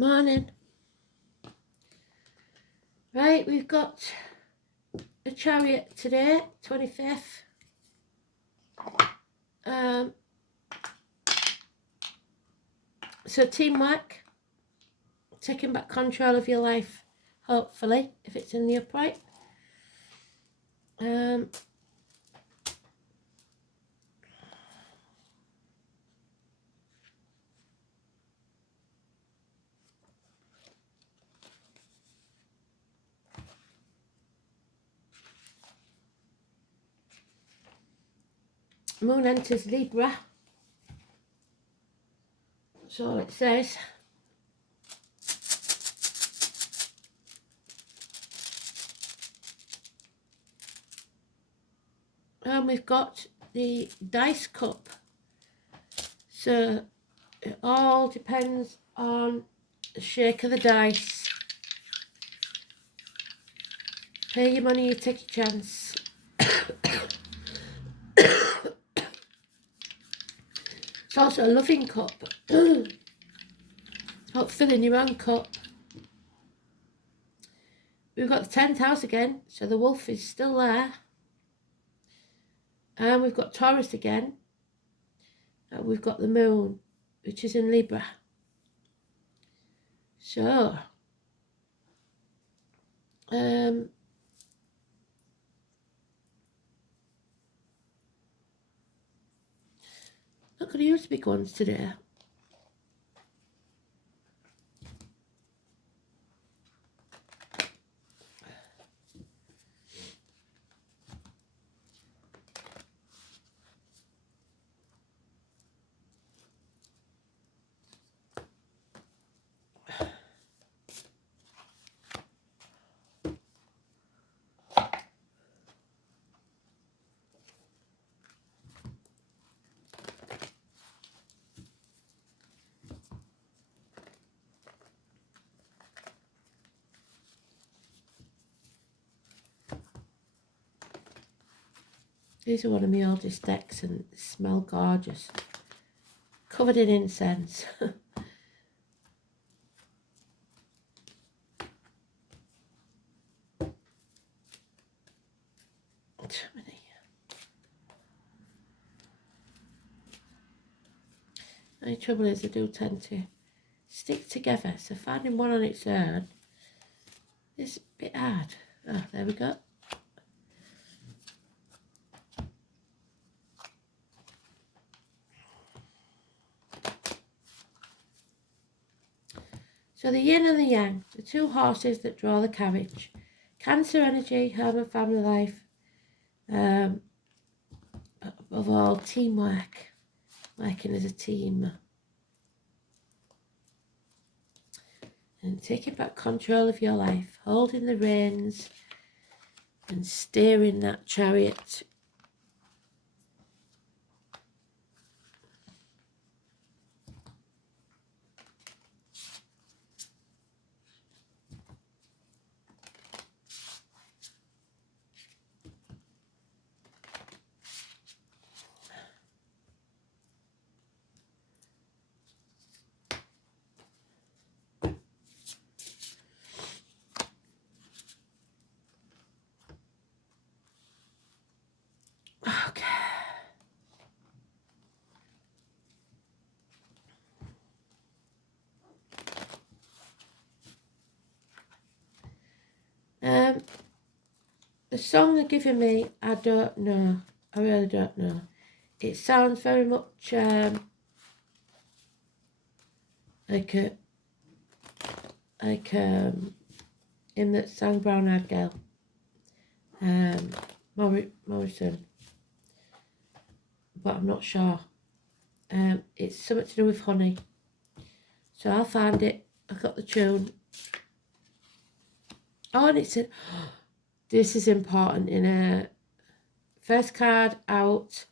Morning. Right, we've got a Chariot today, 25th. So teamwork, taking back control of your life, hopefully, if it's in the upright. Moon enters Libra. That's all it says. And we've got the dice cup. So it all depends on the shake of the dice. Pay your money, you take your chance. It's also a loving cup. It's about filling your own cup. We've got the 10th house again, so the wolf is still there. And we've got Taurus again. And we've got the moon, which is in Libra. So, not going to use big ones today. These are one of my oldest decks and smell gorgeous. Covered in incense. The trouble is they do tend to stick together, so finding one on its own is a bit hard. Oh, there we go. So the yin and the yang, the two horses that draw the carriage. Cancer energy, home and family life. Above all, teamwork. Working as a team. And taking back control of your life. Holding the reins and steering that chariot. Okay. The song they're giving me, I don't know. I really don't know. It sounds very much like him that sang Brown Eyed Girl. Morrison. But I'm not sure. It's something to do with honey. So I'll find it. I've got the tune. Oh, and it said, this is important in a first card out.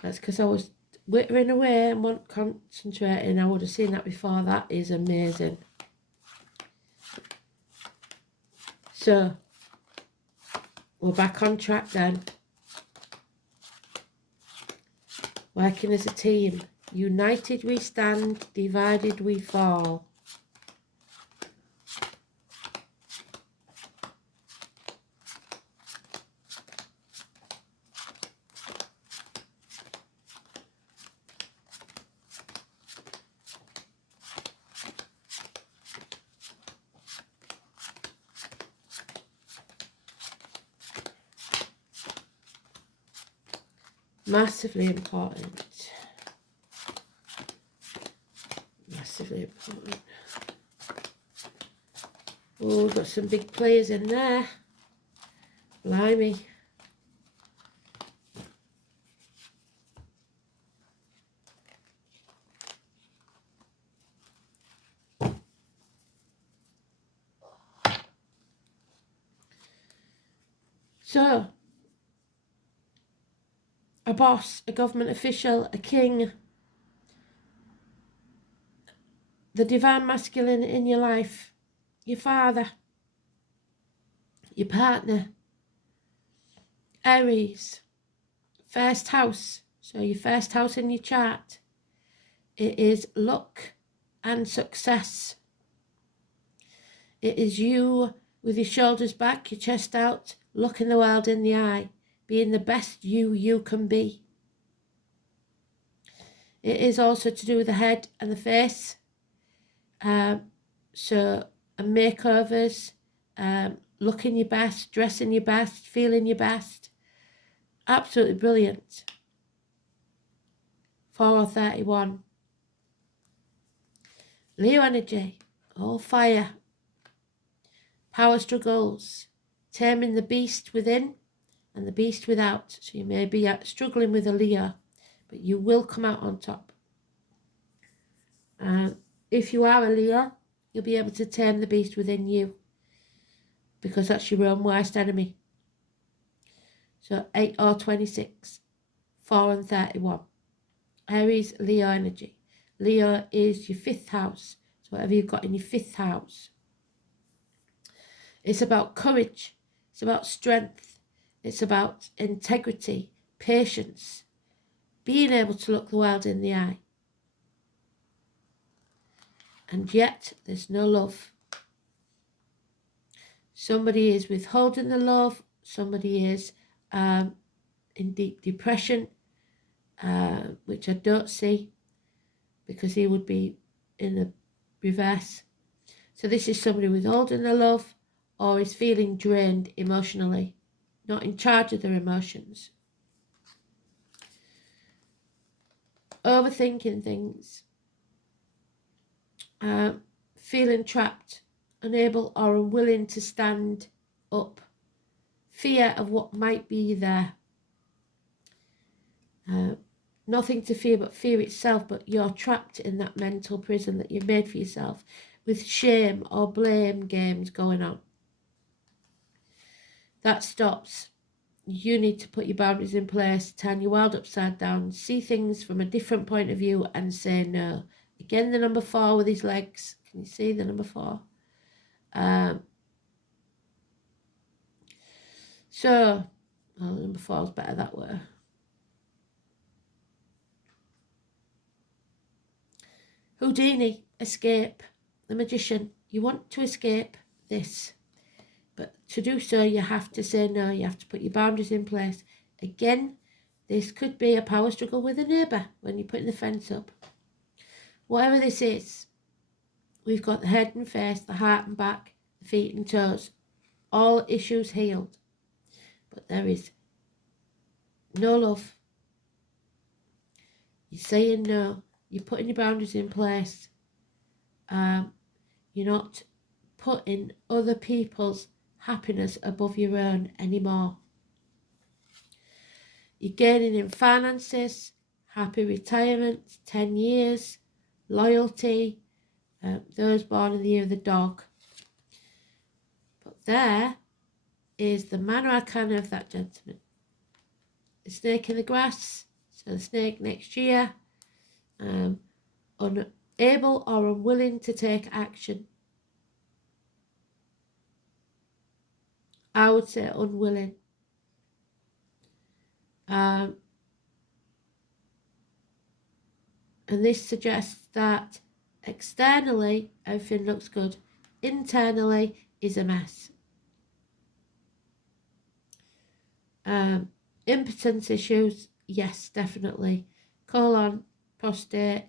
That's because I was wittering away and wasn't concentrating. I would have seen that before. That is amazing. So, we're back on track then. Working as a team. United we stand, divided we fall. Massively important. Massively important. Oh, we've got some big players in there. Blimey. So, a boss, a government official, a king, the divine masculine in your life, your father, your partner, Aries, first house, so your first house in your chart, it is luck and success. It is you with your shoulders back, your chest out, looking the world in the eye, being the best you can be. It is also to do with the head and the face. So makeovers, looking your best, dressing your best, feeling your best. Absolutely brilliant. 4:31. Leo energy, all fire. Power struggles, taming the beast within and the beast without. So you may be struggling with a Leo, but you will come out on top. If you are a Leo, you'll be able to tame the beast within you, because that's your own worst enemy. So 8 or 26, 4 and 31. Aries, Leo energy. Leo is your 5th house. So whatever you've got in your 5th house. It's about courage. It's about strength. It's about integrity, patience, being able to look the world in the eye. And yet there's no love. Somebody is withholding the love. Somebody is in deep depression, which I don't see, because he would be in the reverse. So this is somebody withholding the love, or is feeling drained emotionally, not in charge of their emotions. Overthinking things. Feeling trapped, unable or unwilling to stand up. Fear of what might be there. Nothing to fear but fear itself, but you're trapped in that mental prison that you've made for yourself, with shame or blame games going on. That stops. You need to put your boundaries in place, turn your world upside down, see things from a different point of view and say no. Again, the number 4 with his legs. Can you see the number 4? So, well, number 4 is better that way. Houdini, escape. The magician, you want to escape this. But to do so, you have to say no. You have to put your boundaries in place. Again, this could be a power struggle with a neighbour when you're putting the fence up. Whatever this is, we've got the head and face, the heart and back, the feet and toes. All issues healed. But there is no love. You're saying no. You're putting your boundaries in place. You're not putting other people's happiness above your own anymore. You're gaining in finances, happy retirement, 10 years, loyalty, those born in the year of the dog. But there is the Manor Arcana of that gentleman. The snake in the grass, so the snake next year, unable or unwilling to take action. I would say unwilling. And this suggests that externally everything looks good. Internally is a mess. Impotence issues, yes, definitely. Colon, prostate,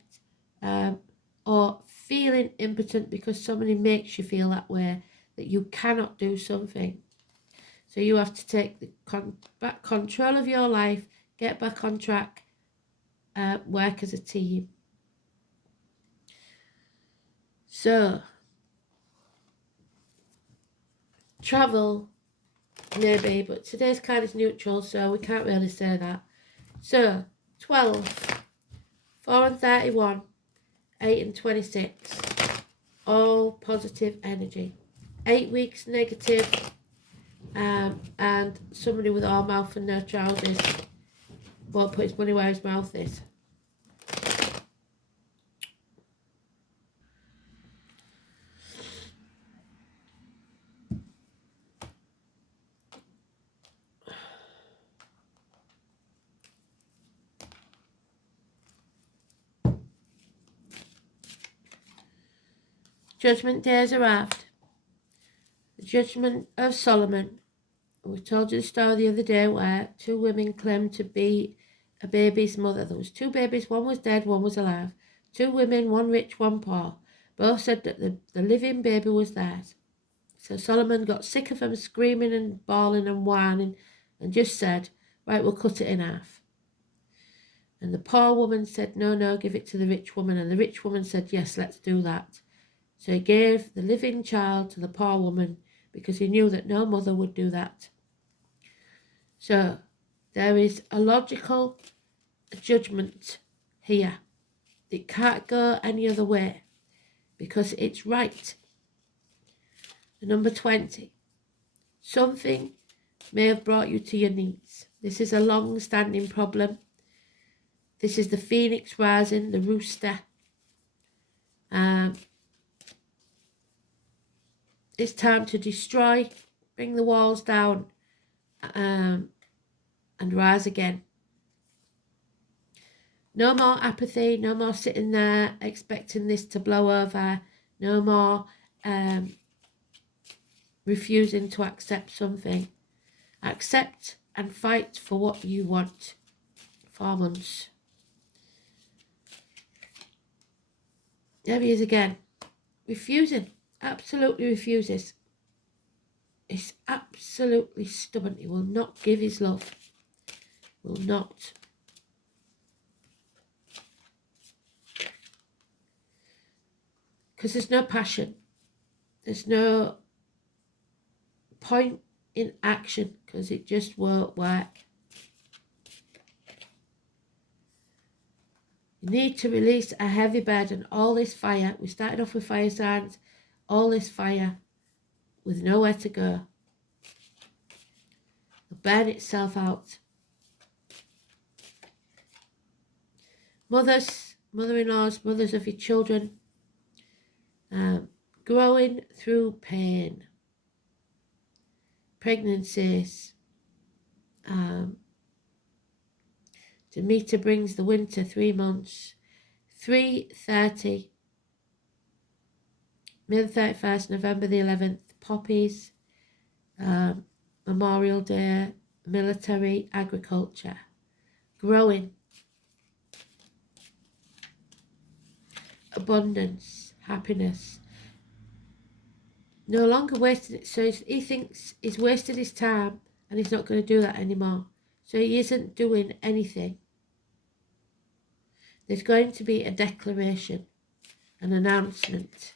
or feeling impotent because somebody makes you feel that way, that you cannot do something. So you have to take the back control of your life, get back on track, work as a team. So, travel, maybe, but today's card is neutral, so we can't really say that. So, 12, 4 and 31, 8 and 26, all positive energy. 8 weeks negative, and somebody with all mouth and no trousers won't put his money where his mouth is. Judgment Day has arrived. The judgment of Solomon. We told you the story the other day where 2 women claimed to be a baby's mother. There was 2 babies, one was dead, one was alive. 2 women, one rich, one poor. Both said that the living baby was theirs. So Solomon got sick of them screaming and bawling and whining and just said, right, we'll cut it in half. And the poor woman said, no, give it to the rich woman. And the rich woman said, yes, let's do that. So he gave the living child to the poor woman because he knew that no mother would do that. So there is a logical judgment here. It can't go any other way because it's right. Number 20. Something may have brought you to your knees. This is a long-standing problem. This is the phoenix rising, the rooster. It's time to destroy, bring the walls down, and rise again. No more apathy, no more sitting there expecting this to blow over, no more refusing to accept something. Accept and fight for what you want. 4 months. There he is again. Refusing. Absolutely refuses. He's absolutely stubborn. He will not give his love. Will not. Because there's no passion. There's no point in action because it just won't work. You need to release a heavy burden. All this fire. We started off with fire signs. All this fire with nowhere to go. It'll burn itself out. Mothers, mother-in-laws, mothers of your children. Growing through pain. Pregnancies. Demeter brings the winter, 3 months. 3:30. May the 31st, November the 11th. Poppies. Memorial Day. Military. Agriculture. Growing. Abundance. Happiness. No longer wasting it. So he thinks he's wasted his time and he's not going to do that anymore. So he isn't doing anything. There's going to be a declaration, an announcement.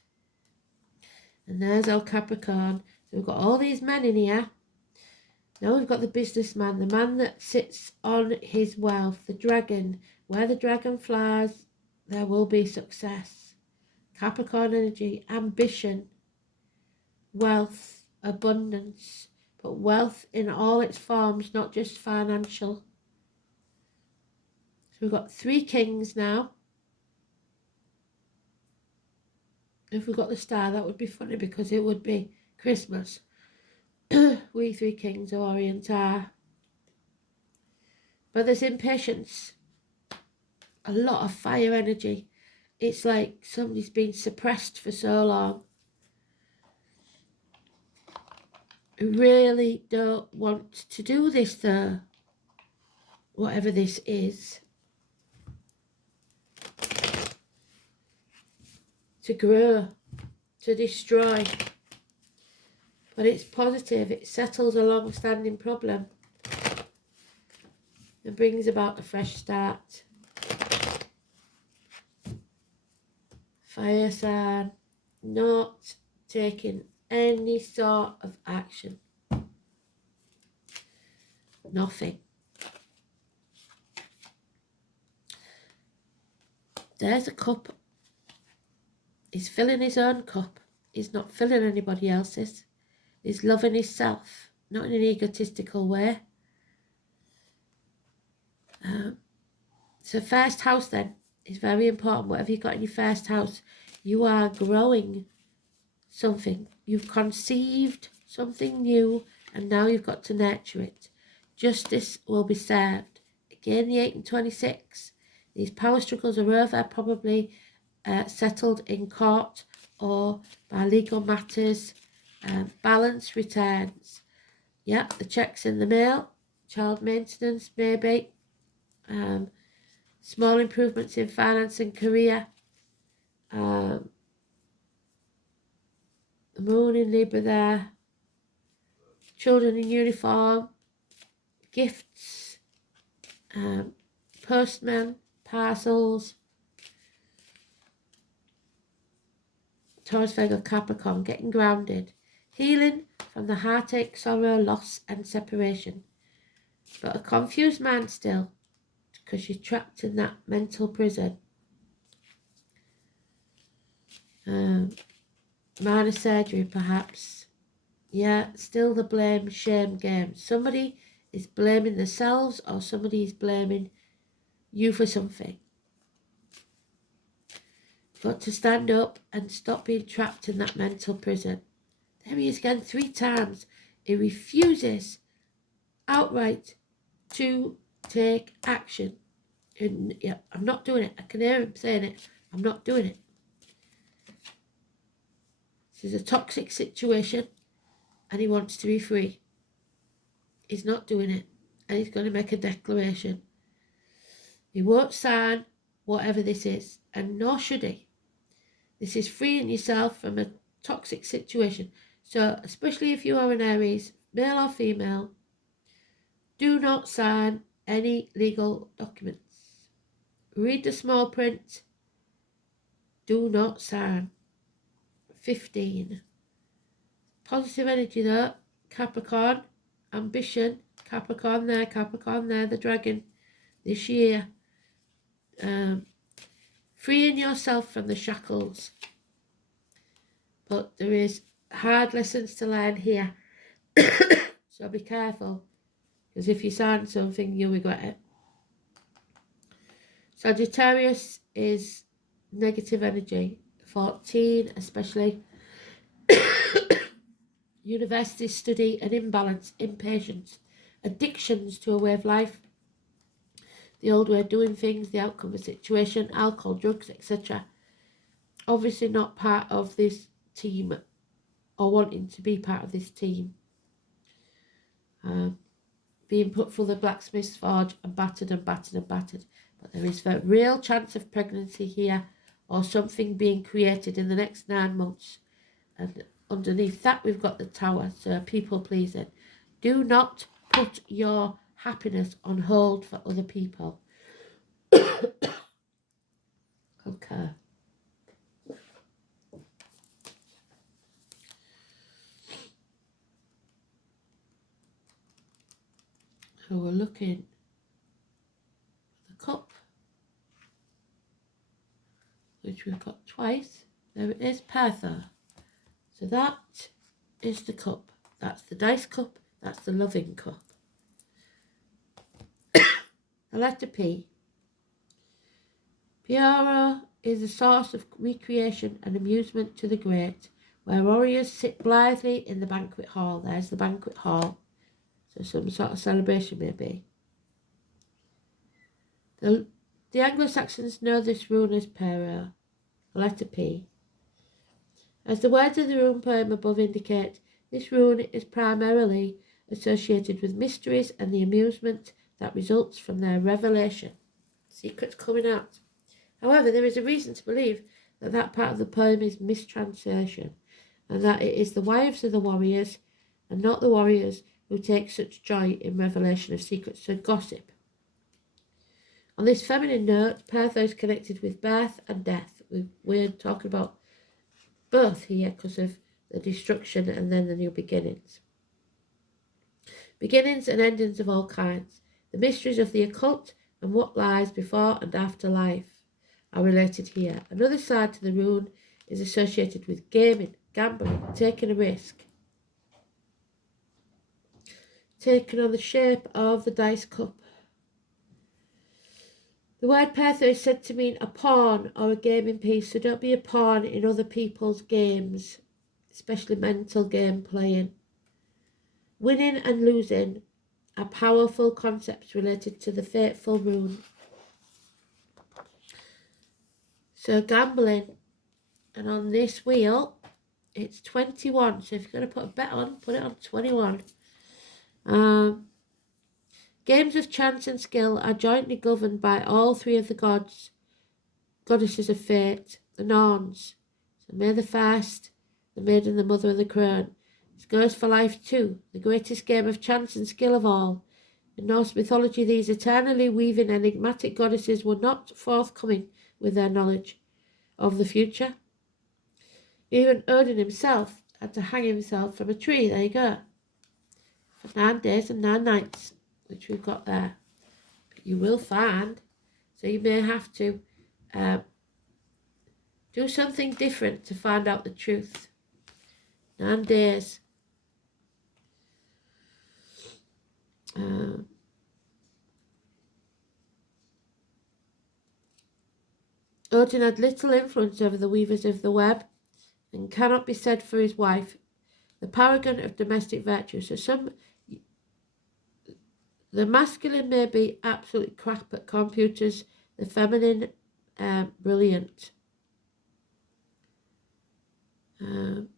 And there's our Capricorn. So we've got all these men in here. Now we've got the businessman, the man that sits on his wealth, the dragon. Where the dragon flies, there will be success. Capricorn energy, ambition, wealth, abundance, but wealth in all its forms, not just financial. So we've got 3 kings now. If we got the star, that would be funny because it would be Christmas. We 3 kings of Orient are. But there's impatience. a lot of fire energy. It's like somebody's been suppressed for so long. I really don't want to do this though, whatever this is. To grow, to destroy. But it's positive, it settles a long-standing problem. It brings about a fresh start. Fire sign, not taking any sort of action. Nothing. There's a cup. He's filling his own cup. He's not filling anybody else's. He's loving himself, not in an egotistical way. So first house then is very important. Whatever you've got in your first house, you are growing something. You've conceived something new and now you've got to nurture it. Justice will be served. Again, the 8 and 26. These power struggles are over, probably settled in court or by legal matters. Balance returns. Yeah, the check's in the mail. Child maintenance, maybe. Small improvements in finance and career. The moon in Libra there. Children in uniform. Gifts. Postmen. Parcels. Taurus, Virgo, Capricorn, getting grounded. Healing from the heartache, sorrow, loss and separation. But a confused mind still, because you're trapped in that mental prison. Minor surgery perhaps. Yeah, still the blame, shame game. Somebody is blaming themselves or somebody is blaming you for something. Got to stand up and stop being trapped in that mental prison. There he is again 3 times. He refuses outright to take action. And yeah, I'm not doing it. I can hear him saying it. I'm not doing it. This is a toxic situation and he wants to be free. He's not doing it. And he's going to make a declaration. He won't sign whatever this is. And nor should he. This is freeing yourself from a toxic situation. So, especially if you are an Aries, male or female, do not sign any legal documents. Read the small print. Do not sign. 15. Positive energy though. Capricorn. Ambition. Capricorn there, the dragon. This year. Freeing yourself from the shackles. But there is hard lessons to learn here. So be careful. Because if you sign something, you'll regret it. Sagittarius is negative energy. 14 especially. University study, an imbalance, impatience, addictions to a way of life. The old way of doing things, the outcome of a situation, alcohol, drugs, etc. Obviously not part of this team or wanting to be part of this team. Being put through the blacksmith's forge and battered and battered and battered. But there is a real chance of pregnancy here or something being created in the next 9 months. And underneath that we've got the Tower, so people pleasing. Do not put your happiness on hold for other people. Okay. So we're looking at the cup, which we've got twice. There it is, Pertha. So that is the cup. That's the dice cup. That's the loving cup. The letter P. Piara is a source of recreation and amusement to the great, where warriors sit blithely in the banquet hall. There's the banquet hall. So some sort of celebration maybe. The Anglo-Saxons know this rune as Pero, the letter P. As the words of the rune poem above indicate, this rune is primarily associated with mysteries and the amusement that results from their revelation. Secrets coming out. However, there is a reason to believe that that part of the poem is mistranslation, and that it is the wives of the warriors, and not the warriors, who take such joy in revelation of secrets to gossip. On this feminine note, Pertho is connected with birth and death. We're talking about birth here because of the destruction and then the new beginnings. Beginnings and endings of all kinds. The mysteries of the occult and what lies before and after life are related here. Another side to the rune is associated with gaming, gambling, taking a risk. Taken on the shape of the dice cup. The word Pertho is said to mean a pawn or a gaming piece, so don't be a pawn in other people's games, especially mental game playing. Winning and losing are powerful concepts related to the fateful rune. So gambling, and on this wheel, it's 21. So if you're going to put a bet on, put it on 21. Games of chance and skill are jointly governed by all three of the goddesses of fate, the Norns. So May the First, the Maiden, the Mother of the Crone. This goes for life too, the greatest game of chance and skill of all. In Norse mythology, these eternally weaving enigmatic goddesses were not forthcoming with their knowledge of the future. Even Odin himself had to hang himself from a tree, there you go, for 9 days and 9 nights, which we've got there. But you will find, so you may have to do something different to find out the truth. 9 days. Odin had little influence over the weavers of the web and cannot be said for his wife, the paragon of domestic virtue. So the masculine may be absolutely crap at computers, the feminine brilliant. Women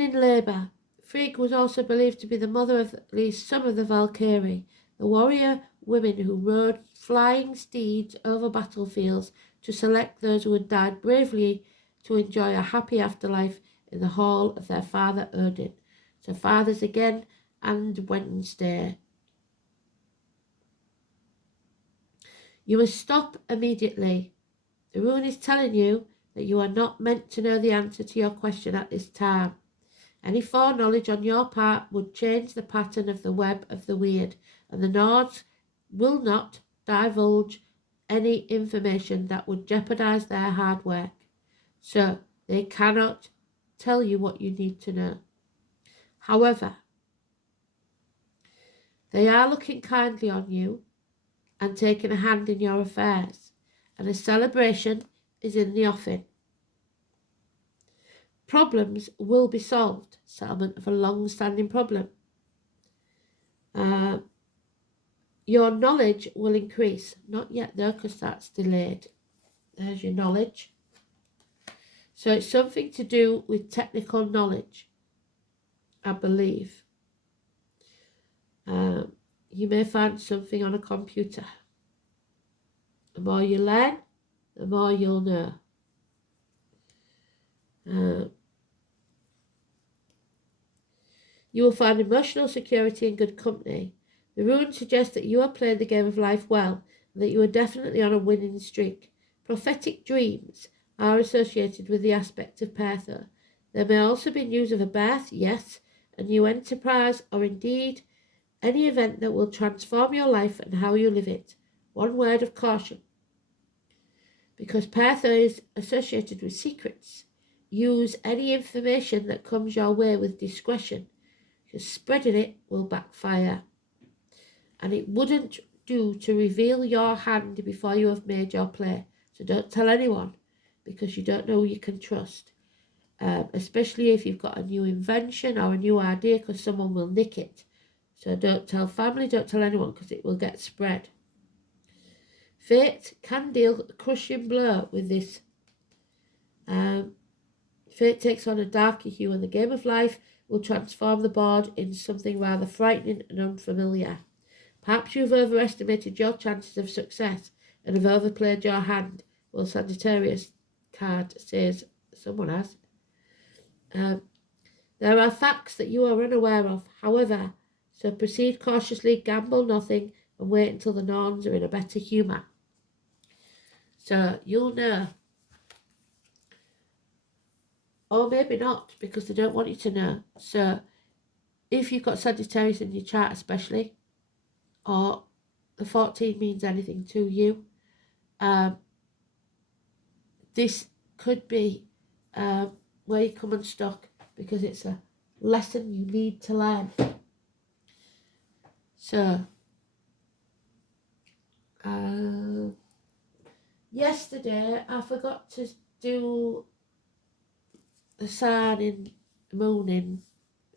in labour. Frigg was also believed to be the mother of at least some of the Valkyrie, the warrior women who rode flying steeds over battlefields to select those who had died bravely to enjoy a happy afterlife in the hall of their father Odin. So fathers again and Wednesday. You must stop immediately. The rune is telling you that you are not meant to know the answer to your question at this time. Any foreknowledge on your part would change the pattern of the web of the weird, and the Nords will not divulge any information that would jeopardize their hard work. So they cannot tell you what you need to know. However, they are looking kindly on you and taking a hand in your affairs, and a celebration is in the offing. Problems will be solved. Settlement of a long-standing problem. Your knowledge will increase. Not yet though, because that's delayed. There's your knowledge. So it's something to do with technical knowledge, I believe. You may find something on a computer. The more you learn, the more you'll know. You will find emotional security in good company. The rune suggests that you are playing the game of life well and that you are definitely on a winning streak. Prophetic dreams are associated with the aspect of Pertho. There may also be news of a birth, yes, a new enterprise, or indeed any event that will transform your life and how you live it. One word of caution. Because Pertho is associated with secrets, use any information that comes your way with discretion, because spreading it will backfire. And it wouldn't do to reveal your hand before you have made your play. So don't tell anyone, because you don't know who you can trust. Especially if you've got a new invention or a new idea, because someone will nick it. So don't tell family, don't tell anyone, because it will get spread. Fate can deal a crushing blow with this. Fate takes on a darker hue, and the game of life will transform the board into something rather frightening and unfamiliar. Perhaps you've overestimated your chances of success and have overplayed your hand. Well, Sagittarius card says someone has. There are facts that you are unaware of, however, so proceed cautiously, gamble nothing, and wait until the Norns are in a better humour. So you'll know. Or maybe not, because they don't want you to know. So if you've got Sagittarius in your chart especially, or the 14 means anything to you, this could be where you come unstuck, because it's a lesson you need to learn. So yesterday I forgot to do the sign in the moon in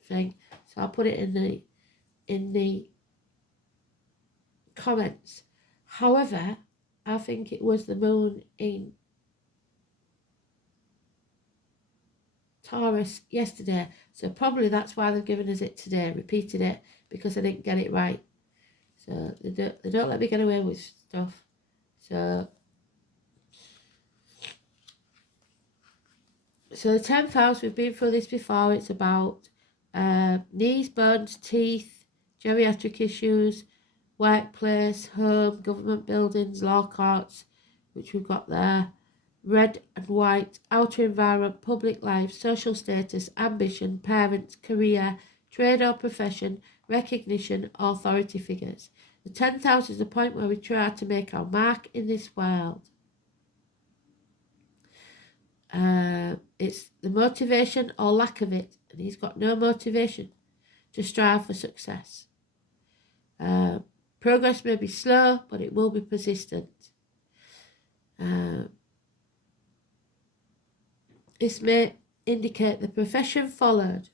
thing, so I'll put it in the comments. However, I think it was the moon in Taurus yesterday, so probably that's why they've given us it today, repeated it, because I didn't get it right. So they don't let me get away with stuff. So the 10th house, we've been through this before. It's about knees, bones, teeth, geriatric issues, workplace, home, government buildings, law courts, which we've got there, red and white, outer environment, public life, social status, ambition, parents, career, trade or profession, recognition, authority figures. The 10th house is the point where we try to make our mark in this world. It's the motivation or lack of it, and he's got no motivation to strive for success. Progress may be slow, but it will be persistent. This may indicate the profession followed.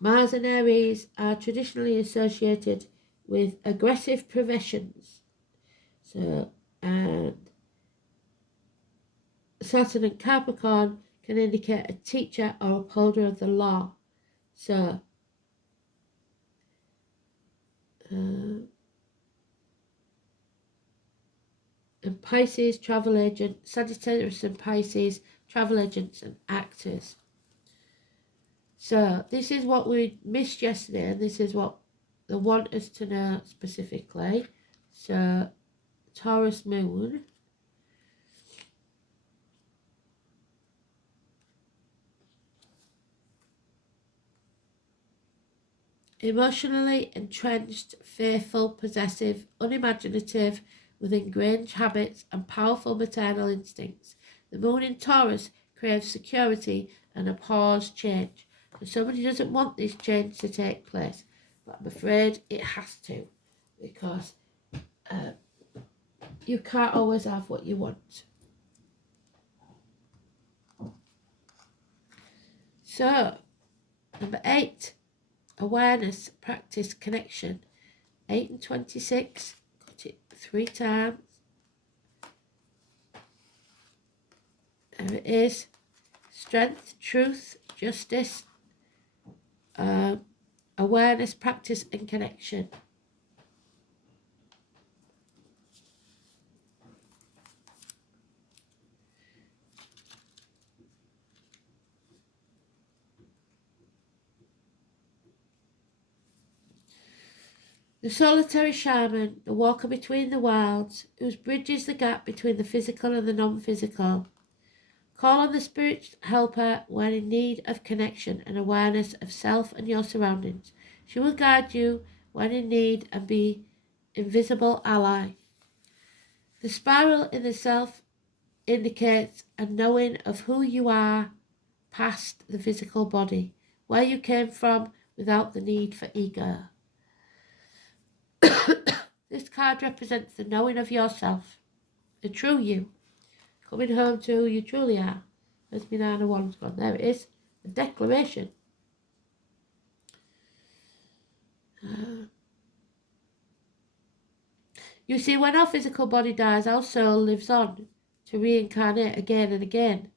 Mars and Aries are traditionally associated with aggressive professions. So, and Saturn and Capricorn can indicate a teacher or upholder of the law. So, and Pisces, travel agent, Sagittarius and Pisces, travel agents and actors. So this is what we missed yesterday, and this is what they want us to know specifically. So Taurus moon. Emotionally entrenched, faithful, possessive, unimaginative, with ingrained habits and powerful maternal instincts. The moon in Taurus craves security and abhors change. So somebody doesn't want this change to take place, but I'm afraid it has to, because you can't always have what you want. So, number 8, awareness, practice, connection. 8 and 26, got it 3 times. There it is. Strength, truth, justice, awareness, practice and connection. The solitary shaman, the walker between the worlds, who bridges the gap between the physical and the non-physical. Call on the spirit helper when in need of connection and awareness of self and your surroundings. She will guide you when in need and be invisible ally. The spiral in the self indicates a knowing of who you are past the physical body, where you came from without the need for ego. This card represents the knowing of yourself, the true you, coming home to who you truly are. Where's my 9 of Wands gone? There it is, a declaration. You see, when our physical body dies, our soul lives on to reincarnate again and again.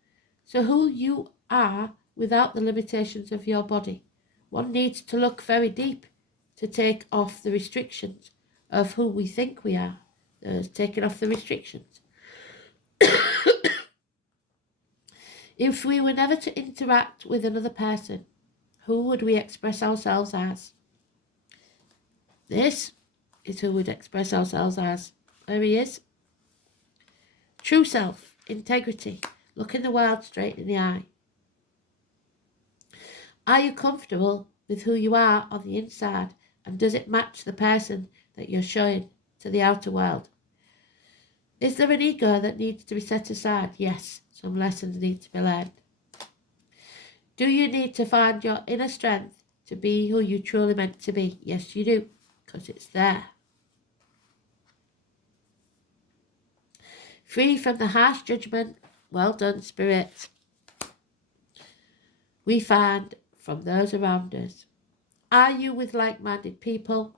So who you are without the limitations of your body. One needs to look very deep to take off the restrictions of who we think we are. Taking off the restrictions. If we were never to interact with another person, who would we express ourselves as? This is who we'd express ourselves as. There he is. True self, integrity, looking the world straight in the eye. Are you comfortable with who you are on the inside, and does it match the person that you're showing to the outer world? Is there an ego that needs to be set aside? Yes, some lessons need to be learned. Do you need to find your inner strength to be who you truly meant to be? Yes, you do, because it's there. Free from the harsh judgment. Well done, Spirit. We find from those around us. Are you with like-minded people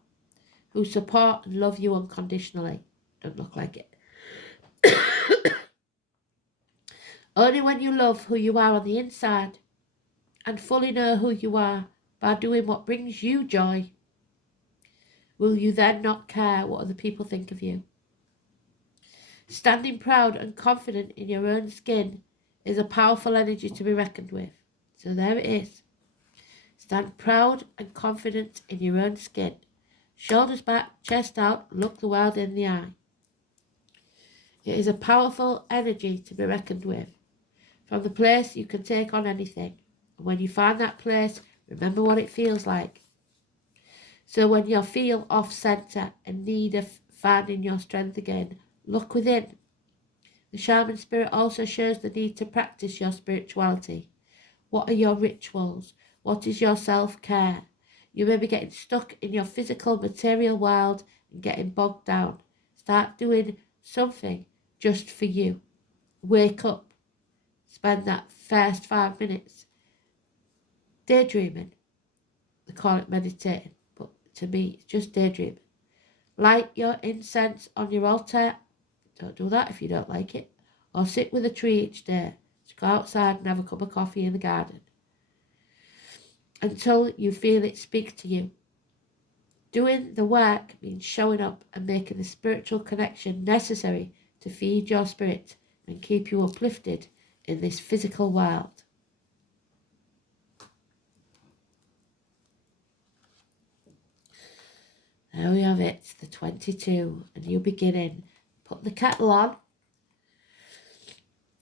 who support and love you unconditionally? Don't look like it. Only when you love who you are on the inside and fully know who you are by doing what brings you joy, will you then not care what other people think of you. Standing proud and confident in your own skin is a powerful energy to be reckoned with. So there it is. Stand proud and confident in your own skin. Shoulders back, chest out, look the world in the eye. It is a powerful energy to be reckoned with. From the place you can take on anything. And when you find that place, remember what it feels like. So when you feel off-centre and need of finding your strength again, look within. The shaman spirit also shows the need to practice your spirituality. What are your rituals? What is your self-care? You may be getting stuck in your physical, material world and getting bogged down. Start doing something just for you. Wake up. Spend that first 5 minutes daydreaming. They call it meditating, but to me, it's just daydreaming. Light your incense on your altar. Don't do that if you don't like it. Or sit with a tree each day. Just go outside and have a cup of coffee in the garden. Until you feel it speak to you. Doing the work means showing up and making the spiritual connection necessary to feed your spirit and keep you uplifted in this physical world. There we have it, the 22, a new beginning. Put the kettle on.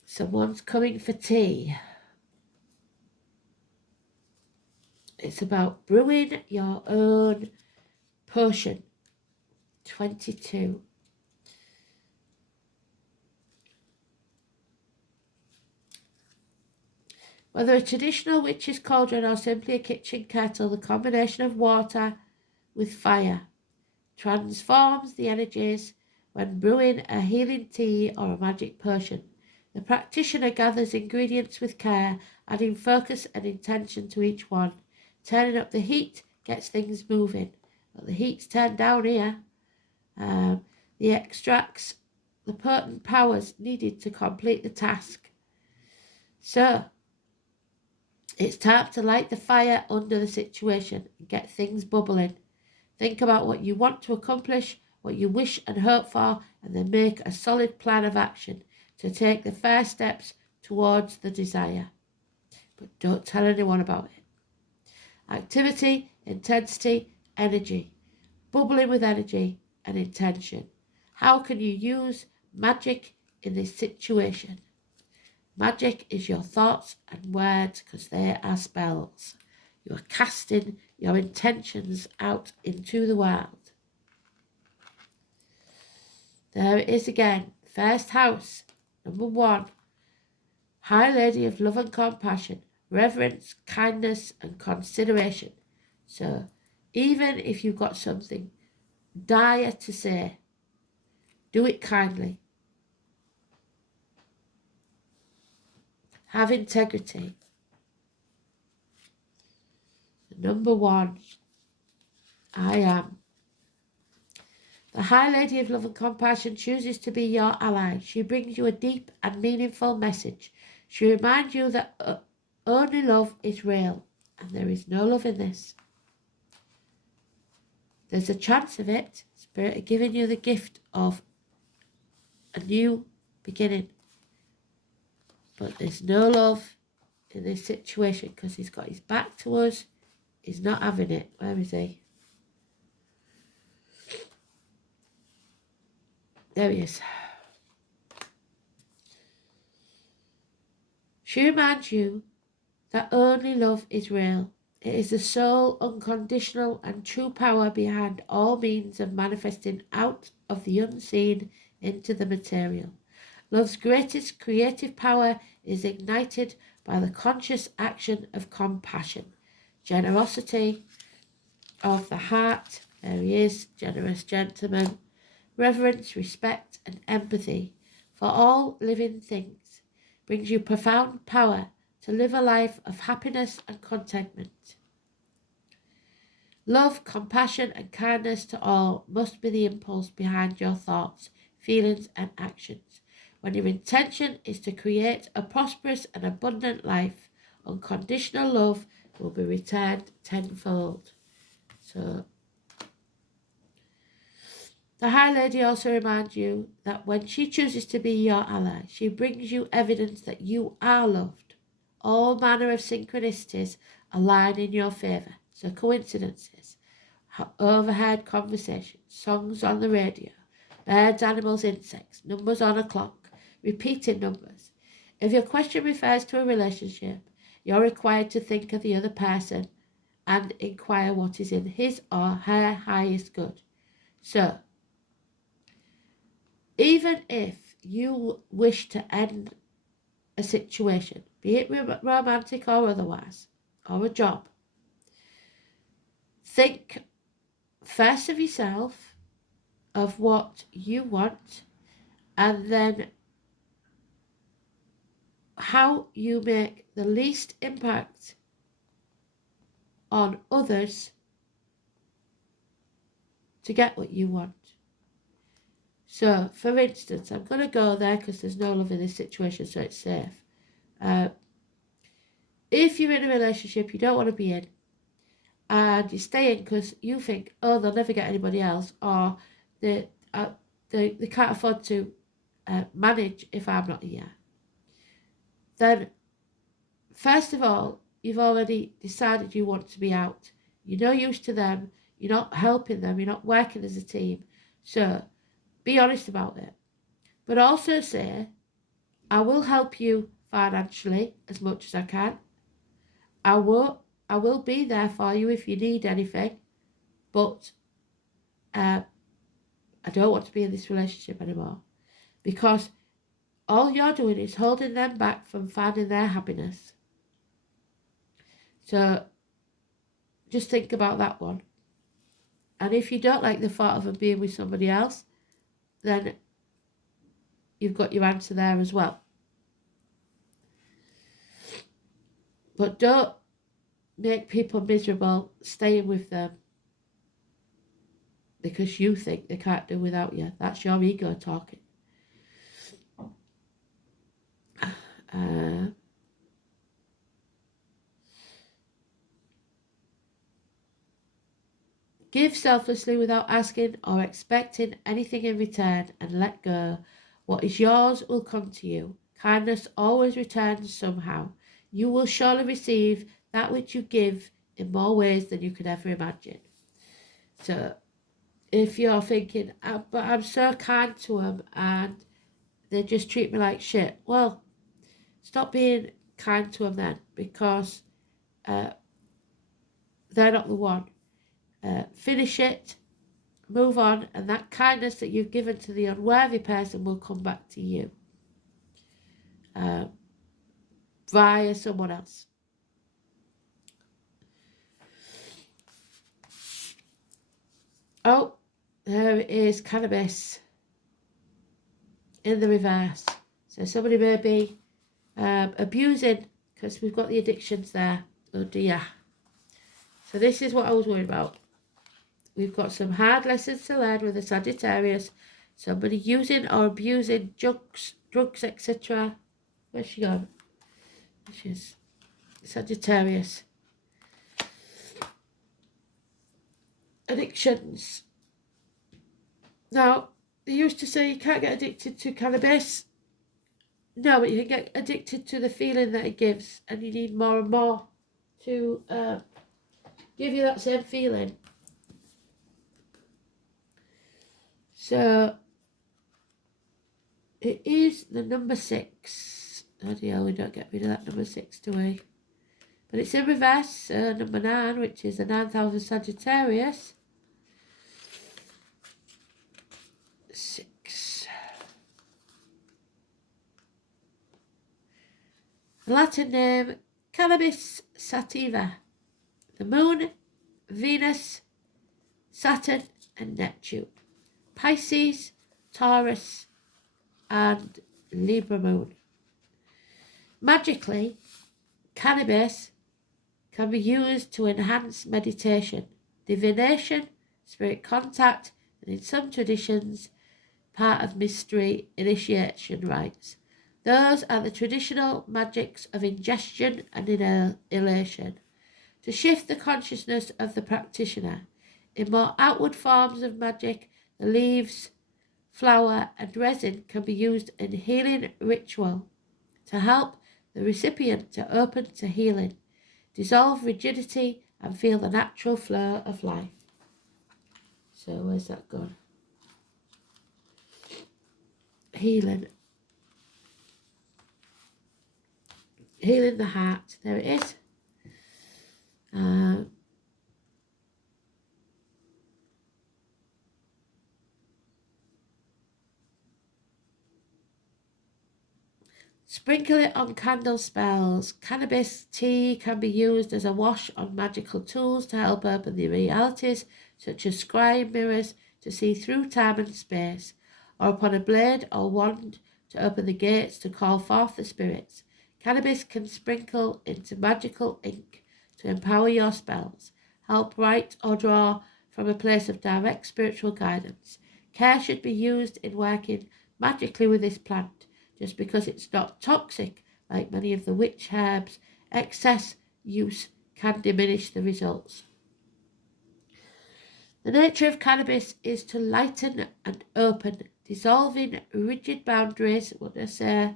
Someone's coming for tea. It's about brewing your own potion. 22. Whether a traditional witch's cauldron or simply a kitchen kettle, the combination of water with fire transforms the energies when brewing a healing tea or a magic potion. The practitioner gathers ingredients with care, adding focus and intention to each one. Turning up the heat gets things moving. But the heat's turned down here. The extracts the potent powers needed to complete the task. So, it's time to light the fire under the situation and get things bubbling. Think about what you want to accomplish, what you wish and hope for, and then make a solid plan of action to take the first steps towards the desire. But don't tell anyone about it. Activity, intensity, energy. Bubbling with energy and intention. How can you use magic in this situation? Magic is your thoughts and words because they are spells. You are casting your intentions out into the world. There it is again. First house, number 1. High Lady of Love and Compassion, reverence, kindness and consideration. So even if you've got something dire to say, do it kindly. Have integrity. Number 1, I am. The High Lady of Love and Compassion chooses to be your ally. She brings you a deep and meaningful message. She reminds you that only love is real, and there is no love in this. There's a chance of it. Spirit are giving you the gift of a new beginning. But there's no love in this situation because he's got his back to us. He's not having it. Where is he? There he is. She reminds you that only love is real. It is the sole, unconditional and true power behind all means of manifesting out of the unseen into the material. Love's greatest creative power is ignited by the conscious action of compassion, generosity of the heart, there he is, generous gentleman, reverence, respect and empathy for all living things, brings you profound power to live a life of happiness and contentment. Love, compassion and kindness to all must be the impulse behind your thoughts, feelings and actions. When your intention is to create a prosperous and abundant life, unconditional love will be returned tenfold. So, the High Lady also reminds you that when she chooses to be your ally, she brings you evidence that you are loved. All manner of synchronicities align in your favour. So coincidences, overheard conversations, songs on the radio, birds, animals, insects, numbers on a clock, repeating numbers. If your question refers to a relationship, you're required to think of the other person and inquire what is in his or her highest good. So, even if you wish to end a situation, be it romantic or otherwise, or a job, think first of yourself, of what you want, and then how you make the least impact on others to get what you want. So, for instance, I'm going to go there because there's no love in this situation, so it's safe. If you're in a relationship you don't want to be in, and you stay in because you think, oh, they'll never get anybody else, or they can't afford to manage if I'm not here, then first of all, you've already decided you want to be out. You're no use to them, you're not helping them, you're not working as a team. So be honest about it. But also say, I will help you financially as much as I can. I will be there for you if you need anything, but I don't want to be in this relationship anymore, because all you're doing is holding them back from finding their happiness. So just think about that one. And if you don't like the thought of them being with somebody else, then you've got your answer there as well. But don't make people miserable staying with them because you think they can't do without you. That's your ego talking. Give selflessly without asking or expecting anything in return, and let go. What is yours will come to you. Kindness always returns somehow. You will surely receive that which you give in more ways than you could ever imagine. So if you're thinking, but I'm so kind to them and they just treat me like shit, well, stop being kind to them then, because they're not the one. Finish it, move on, and that kindness that you've given to the unworthy person will come back to you via someone else. Oh, there is cannabis in the reverse. So somebody may be abusing, because we've got the addictions there. Oh dear. So this is what I was worried about we've got some hard lessons to learn with the Sagittarius. Somebody using or abusing drugs, etc. Where's she gone? She's Sagittarius. Addictions. Now, they used to say you can't get addicted to cannabis. No, but you can get addicted to the feeling that it gives, and you need more and more to give you that same feeling. So, it is the number 6. Oh dear, we don't get rid of that number 6, do we? But it's in reverse, number 9, which is the 9th house of Sagittarius. 6. The Latin name, Cannabis sativa. The moon, Venus, Saturn and Neptune. Pisces, Taurus and Libra moon. Magically, cannabis can be used to enhance meditation, divination, spirit contact, and in some traditions, part of mystery initiation rites. Those are the traditional magics of ingestion and inhalation. To shift the consciousness of the practitioner. In more outward forms of magic, the leaves, flower and resin can be used in healing ritual to help the recipient to open to healing, dissolve rigidity and feel the natural flow of life. So where's that gone? Healing. Healing the heart. There it is. Sprinkle it on candle spells. Cannabis tea can be used as a wash on magical tools to help open the realities, such as scrying mirrors to see through time and space, or upon a blade or wand to open the gates to call forth the spirits. Cannabis can sprinkle into magical ink to empower your spells, help write or draw from a place of direct spiritual guidance. Care should be used in working magically with this plant. Just because it's not toxic, like many of the witch herbs, excess use can diminish the results. The nature of cannabis is to lighten and open, dissolving rigid boundaries, what they say,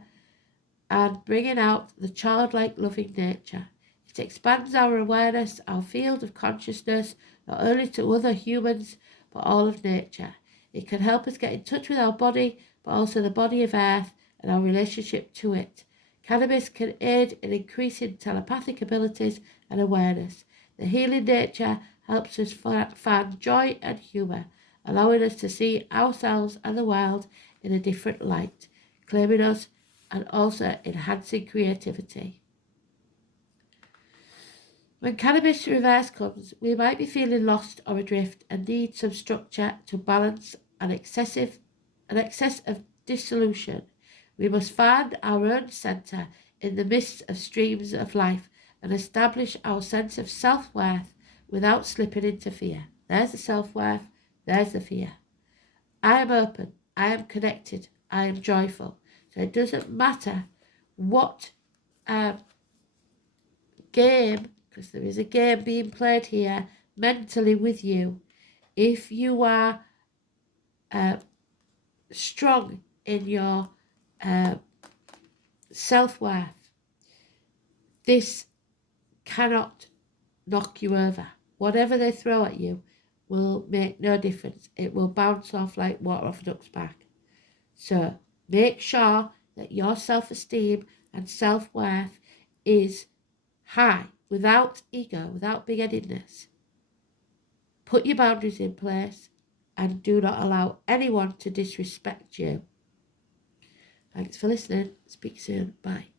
and bringing out the childlike loving nature. It expands our awareness, our field of consciousness, not only to other humans, but all of nature. It can help us get in touch with our body, but also the body of earth, and our relationship to it. Cannabis can aid in increasing telepathic abilities and awareness. The healing nature helps us find joy and humour, allowing us to see ourselves and the world in a different light, claiming us and also enhancing creativity. When cannabis reverse comes, we might be feeling lost or adrift and need some structure to balance an excess of dissolution. We must find our own centre in the midst of streams of life and establish our sense of self-worth without slipping into fear. There's the self-worth, there's the fear. I am open, I am connected, I am joyful. So it doesn't matter what game, because there is a game being played here mentally with you. If you are strong in your self-worth, this cannot knock you over. Whatever they throw at you will make no difference. It will bounce off like water off a duck's back. So make sure that your self-esteem and self-worth is high, without ego, without big-headedness. Put your boundaries in place and do not allow anyone to disrespect you. Thanks for listening. Speak soon. Bye.